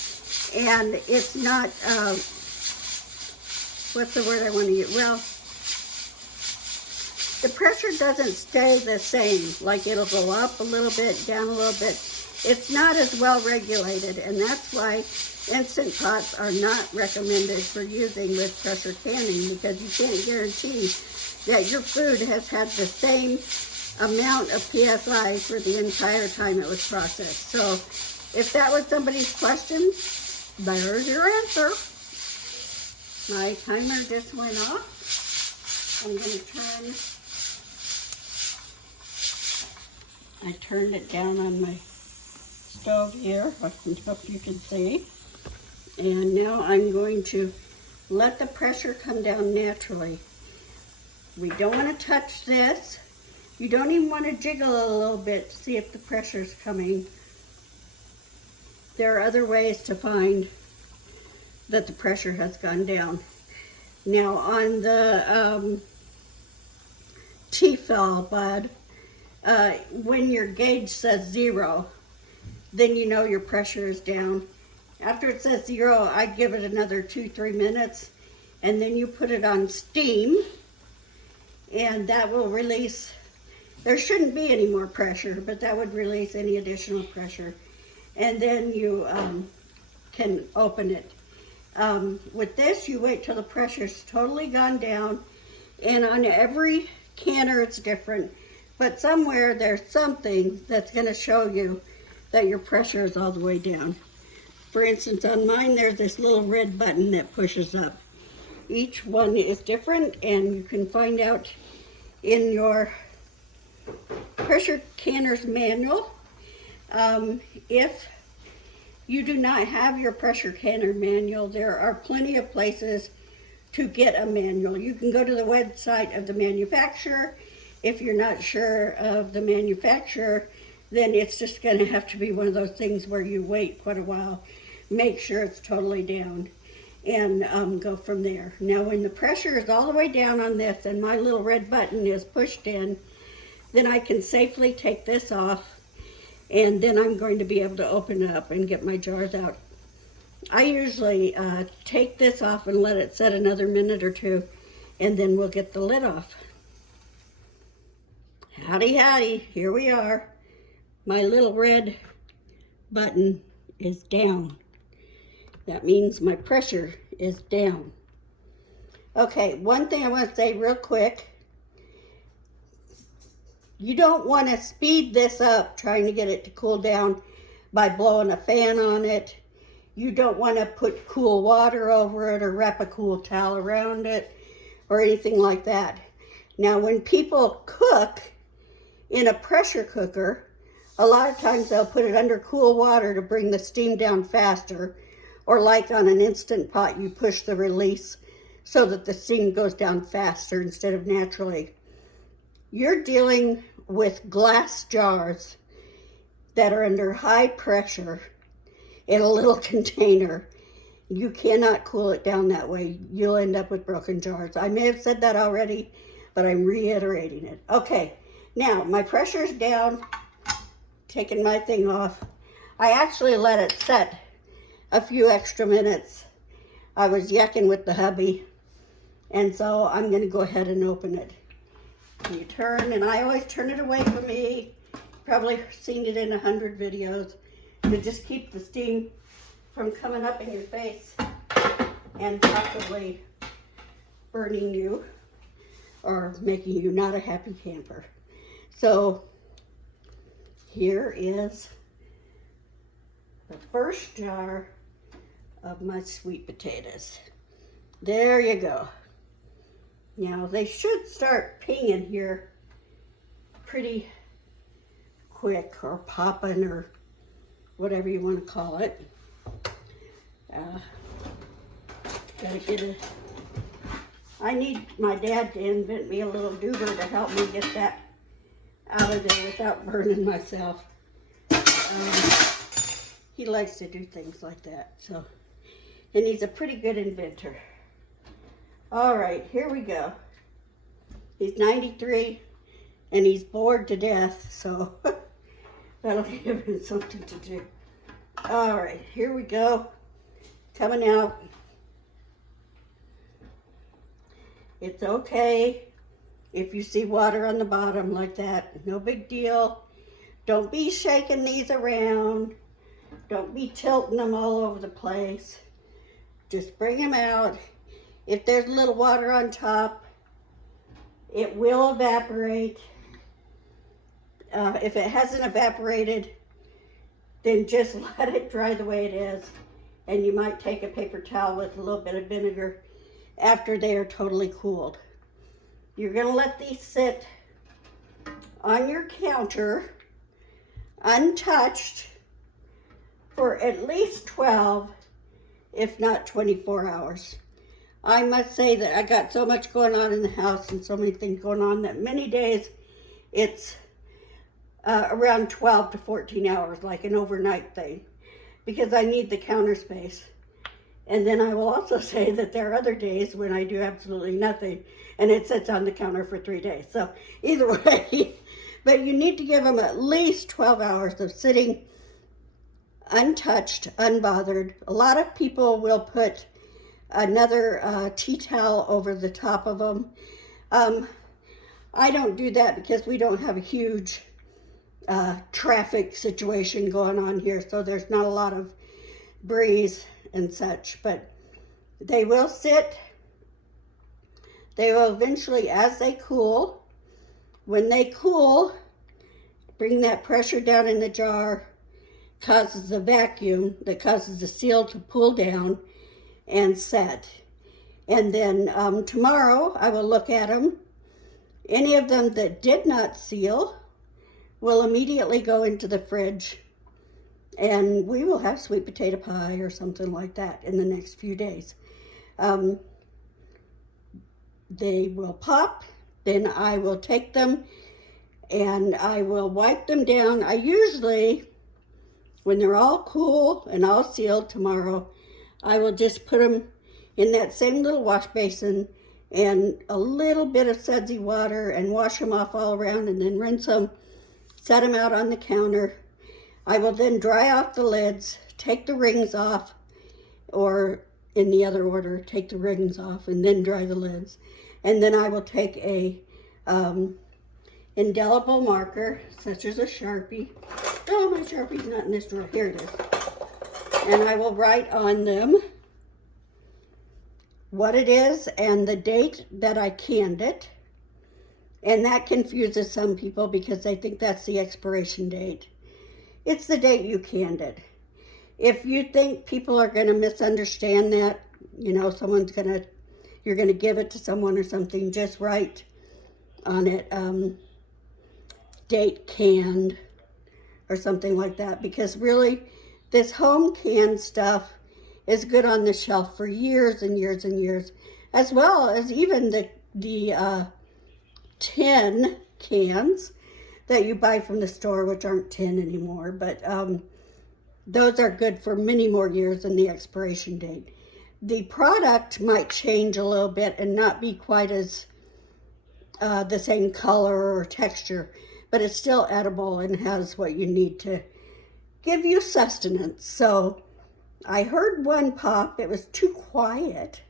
And it's not, what's the word I want to use? Well, the pressure doesn't stay the same. Like it'll go up a little bit, down a little bit. It's not as well regulated, and that's why Instant Pots are not recommended for using with pressure canning, because you can't guarantee that your food has had the same amount of PSI for the entire time it was processed. So if that was somebody's question, there's your answer. My timer just went off. I'm going to I turned it down on my stove here. I hope you can see. And now I'm going to let the pressure come down naturally. We don't want to touch this. You don't even want to jiggle a little bit to see if the pressure's coming. There are other ways to find that the pressure has gone down. Now on the T-fal bud, when your gauge says 0, then you know your pressure is down. After it says 0, I'd give it another 2-3 minutes, and then you put it on steam, and that will release, there shouldn't be any more pressure, but that would release any additional pressure. And then you can open it. With this, you wait till the pressure's totally gone down, and on every canner it's different, but somewhere there's something that's going to show you that your pressure is all the way down. For instance, on mine there's this little red button that pushes up. Each one is different, and you can find out in your pressure canner's manual. If you do not have your pressure canner manual, there are plenty of places to get a manual. You can go to the website of the manufacturer. If you're not sure of the manufacturer, then it's just going to have to be one of those things where you wait quite a while, make sure it's totally down, and go from there. Now when the pressure is all the way down on this and my little red button is pushed in, then I can safely take this off, and then I'm going to be able to open it up and get my jars out. I usually take this off and let it set another minute or two, and then we'll get the lid off. Howdy, howdy, here we are. My little red button is down. That means my pressure is down. Okay, one thing I want to say real quick. You don't want to speed this up trying to get it to cool down by blowing a fan on it. You don't want to put cool water over it or wrap a cool towel around it or anything like that. Now, when people cook in a pressure cooker, a lot of times they'll put it under cool water to bring the steam down faster, or like on an Instant Pot, you push the release so that the steam goes down faster instead of naturally. You're dealing with glass jars that are under high pressure in a little container. You cannot cool it down that way. You'll end up with broken jars. I may have said that already, but I'm reiterating it. Okay, now my pressure's down. Taking my thing off. I actually let it set a few extra minutes. I was yakking with the hubby, and so I'm going to go ahead and open it. You turn, and I always turn it away from me. Probably seen it in 100 videos, to just keep the steam from coming up in your face and possibly burning you or making you not a happy camper. So here is the first jar of my sweet potatoes. There you go. Now they should start pinging here pretty quick, or popping, or whatever you want to call it. Gotta get it. I need my dad to invent me a little doober to help me get that out of there without burning myself. He likes to do things like that, so, and he's a pretty good inventor. All right, here we go. He's 93 and he's bored to death, so that'll give him something to do. All right, here we go. Coming out. It's okay if you see water on the bottom like that. No big deal. Don't be shaking these around. Don't be tilting them all over the place. Just bring them out. If there's a little water on top, it will evaporate. If it hasn't evaporated, then just let it dry the way it is. And you might take a paper towel with a little bit of vinegar after they are totally cooled. You're going to let these sit on your counter untouched for at least 12, if not 24 hours. I must say that I got so much going on in the house and so many things going on that many days it's around 12 to 14 hours, like an overnight thing, because I need the counter space. And then I will also say that there are other days when I do absolutely nothing and it sits on the counter for 3 days. So either way, but you need to give them at least 12 hours of sitting untouched, unbothered. A lot of people will put another tea towel over the top of them. I don't do that because we don't have a huge traffic situation going on here, so there's not a lot of breeze and such, but they will sit. They will eventually, as they cool, when they cool, bring that pressure down in the jar, causes the vacuum that causes the seal to pull down and set. And then tomorrow I will look at them. Any of them that did not seal will immediately go into the fridge, and we will have sweet potato pie or something like that in the next few days. They will pop, then I will take them and I will wipe them down. I usually, when they're all cool and all sealed tomorrow, I will just put them in that same little wash basin and a little bit of sudsy water and wash them off all around, and then rinse them, set them out on the counter. I will then dry off the lids, take the rings off, or in the other order, take the rings off and then dry the lids. And then I will take a indelible marker, such as a Sharpie. Oh, my Sharpie's not in this drawer. Here it is. And I will write on them what it is and the date that I canned it. And that confuses some people because they think that's the expiration date. It's the date you canned it. If you think people are going to misunderstand that, you know, you're going to give it to someone or something, just write on it, date canned or something like that. Because really, this home canned stuff is good on the shelf for years and years and years, as well as even the tin cans that you buy from the store, which aren't tin anymore, but those are good for many more years than the expiration date. The product might change a little bit and not be quite as the same color or texture, but it's still edible and has what you need to give you sustenance. So I heard one pop. It was too quiet,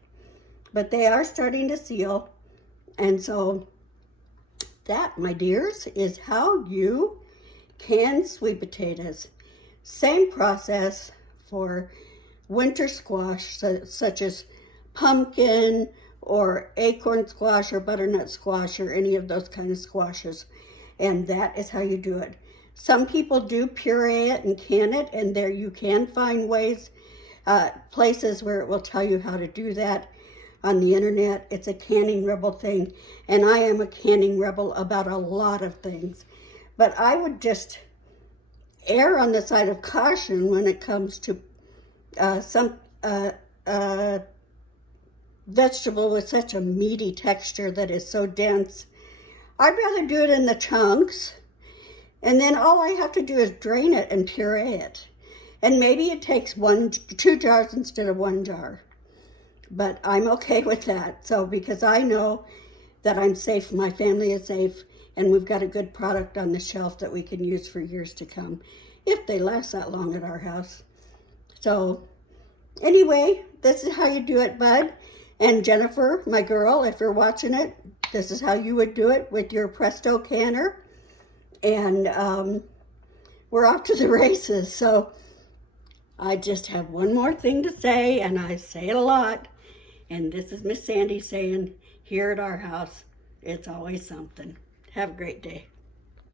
but they are starting to seal. And so that, my dears, is how you can sweet potatoes. Same process for winter squash, such as pumpkin or acorn squash or butternut squash or any of those kind of squashes. And that is how you do it. Some people do puree it and can it, and there you can find ways, places where it will tell you how to do that on the internet. It's a canning rebel thing, and I am a canning rebel about a lot of things. But I would just err on the side of caution when it comes to some vegetable with such a meaty texture that is so dense. I'd rather do it in the chunks, and then all I have to do is drain it and puree it. And maybe it takes 2 jars instead of 1 jar. But I'm okay with that. So, because I know that I'm safe, my family is safe, and we've got a good product on the shelf that we can use for years to come, if they last that long at our house. So, anyway, this is how you do it, Bud. And Jennifer, my girl, if you're watching it, this is how you would do it with your Presto canner. And we're off to the races. So, I just have one more thing to say, and I say it a lot. And this is Miss Sandy saying, here at our house, it's always something. Have a great day.